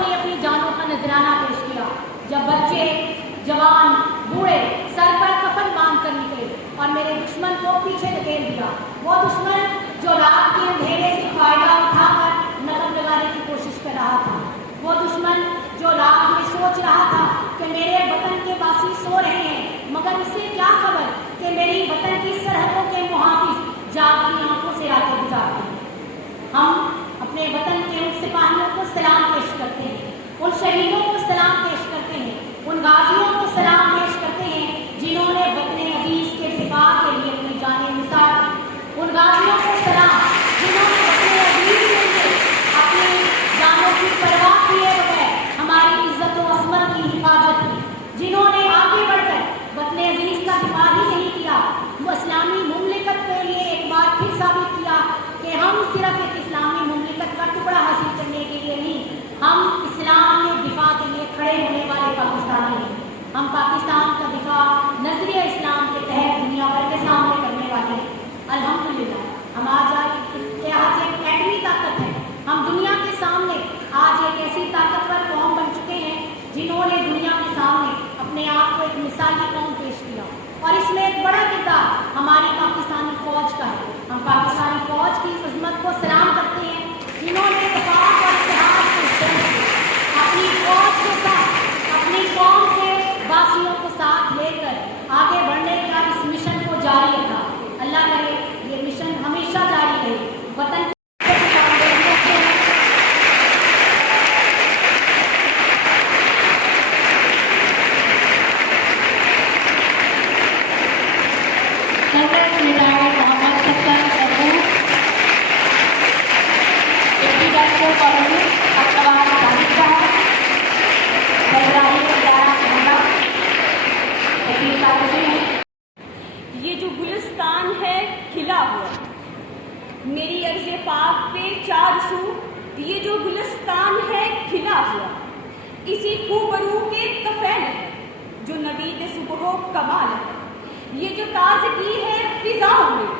نے اپنی جانوں کا نذرانہ پیش کیا جب بچے جوان بوڑھے سر پر کفن باندھ کر نکلے اور میرے دشمن کو پیچھے دھکیل دیا. وہ دشمن جو رات کے اندھیرے سے فائدہ اٹھا کر نقب لگانے کی کوشش کر رہا تھا, وہ دشمن جو رات میں سوچ رہا تھا کہ میرے وطن کے باسی سو رہے ہیں مگر اسے کیا خبر کہ میری وطن کی سرحدوں کے محافظ جاگتی آنکھوں سے راتیں گزارتے ہیں. ہم اپنے وطن کے ان سپاہیوں کو سلام پیش کرتے ہیں, ان شہیدوں کو سلام پیش کرتے ہیں, ان غازیوں کو سلام پیش کرتے ہیں جنہوں نے وطن عزیز کے دفاع کے لیے اپنی جانیں نثار کی. ان غازیوں کو سلام جنہوں نے وطن عزیز کے لیے اپنی جانوں کی پرواہ کیے بغیر ہماری عزت و عصمت کی حفاظت کی, جنہوں نے آگے بڑھ کر وطن عزیز کا دفاع ہی نہیں کیا, وہ اسلامی مملکت کے لیے ایک بار پھر ثابت کیا کہ ہم صرف ایک اسلامی مملکت کا ٹکڑا حاصل کرنے کے لیے نہیں, ہم اسلام کے دفاع کے لیے کھڑے ہونے والے پاکستانی ہیں. ہم پاکستان کا دفاع نظریہ اسلام کے تحت دنیا بھر کے سامنے کرنے والے ہیں. الحمدللہ ہم آج ایک ایٹمی طاقت ہے. ہم دنیا کے سامنے آج ایک ایسی طاقتور قوم بن چکے ہیں جنہوں نے دنیا کے سامنے اپنے آپ کو ایک مثالی قوم پیش کیا, اور اس میں ایک بڑا کردار ہماری پاکستانی فوج کا ہے. ہم پاکستانی فوج کی عظمت کو سلام کرتے ہیں جنہوں نے اتفاق اور اتحاد کو استعمال کیا, اپنی فوج کے ساتھ اپنی قوم کے واسیوں کو ساتھ لے کر آگے بڑھنے کا اس مشن کو جاری رکھا. اللہ کرے یہ مشن ہمیشہ جاری رہے. وطن یہ جو گلستان ہے کھلا ہوا, میری عرض پاک پہ چار سو, یہ جو گلستان ہے کھلا ہوا, اسی خوبرو کے طفیل ہے جو نوید صبح و کمال ہے. یہ جو تازگی ہے فضاؤں میں,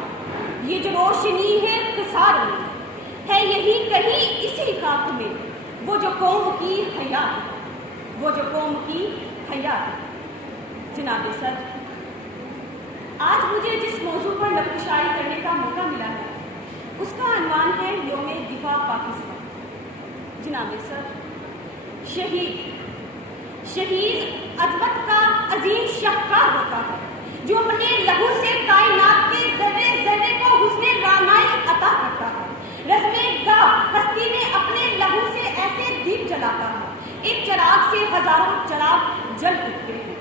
یہ جو روشنی ہے قصار میں, ہے یہی کہیں اسی خاک میں وہ جو قوم کی حیات, وہ جو قوم کی حیات. جناب سر, آج مجھے جس موضوع پر نقشائی کرنے کا موقع ملا ہے اس کا عنوان ہے یوم دفاع پاکستان. جناب سر, شہید عظمت کا عظیم شاہکار ہوتا ہے جو اپنے لہو سے کائنات کے ذرے ذرے کو حسن رانائی عطا کرتا ہے. رزم گاہ ہستی میں اپنے لہو سے ایسے دیپ جلاتا ہے, ایک چراغ سے ہزاروں چراغ جل اٹھتے ہیں.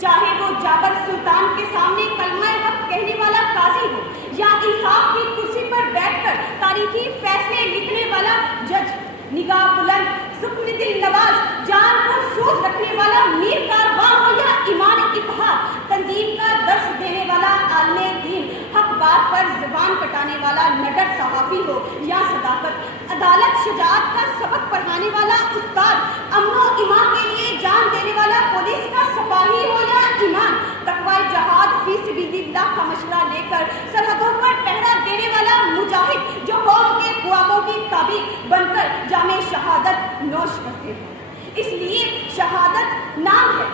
چاہے وہ جابر سلطان کے سامنے کلمہ حق کہنے والا قاضی ہو, یا انصاف کی کرسی پر بیٹھ کر تاریخی فیصلے لکھنے والا جج, نگاہ بلند سکون دل نواز جان کو سوز رکھنے والا میر کارواں ہو, یا ایمان اتحاد تنظیم کا درس دینے والا عالم دین, حق بات پر زبان کٹانے والا نڈر صحافی ہو, یا صداقت عدالت شجاعت کا سبق پڑھانے والا استاد, امن و ایمان کے لیے جان دینے والا پولیس کا سپاہی ہو, یا ایمان تقوی جہاد فی سبیل اللہ کا مشورہ لے کر سرحدوں پر پہرا دینے والا مجاہد جو قوم کے خوابوں کی تعبیر بن کر جام شہادت نوش کرتے ہیں. اس لیے شہادت نام ہے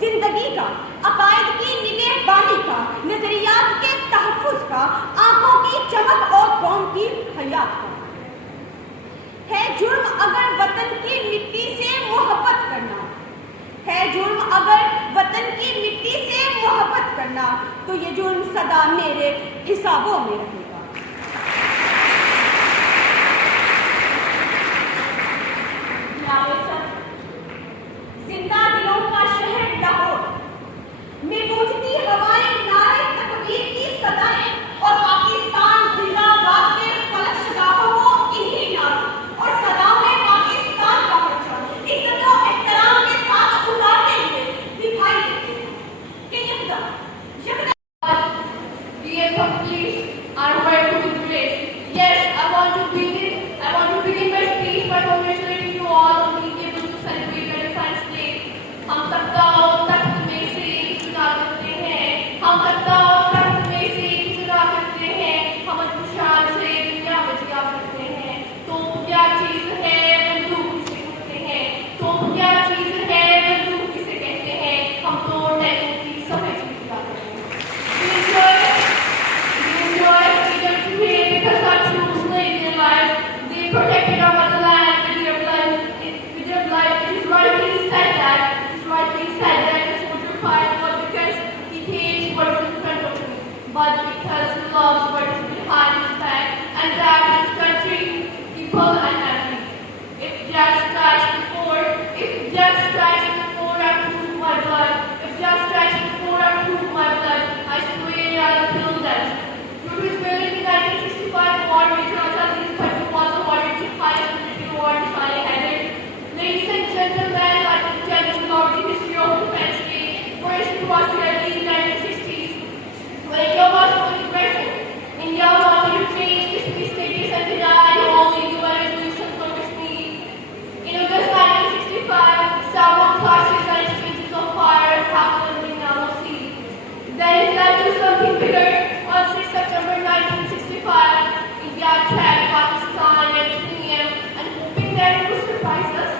زندگی کا, عقائد کی نگہبانی کا, نظریات کے تحفظ کا, آنکھوں کی چمک اور قوم کی حیات کا. ہے جرم اگر وطن کی مٹی سے محبت کرنا, ہے جرم اگر وطن کی مٹی سے محبت کرنا, تو یہ جرم سدا میرے حسابوں میں رہے گا. زندہ دلوں کا شہر لاہور میں گونجتی ہوائیں نعرے تکبیر کی صدائیں, اور پاکستان زندہ باد کے فلک شگاہوں کو انہی نعروں اور صداؤں میں پاکستان کا پرچم عزت و احترام کے ساتھ اٹھاتے ہوئے دکھائی دیتے ہیں کہ یکدم We have complete our with their Muslim prices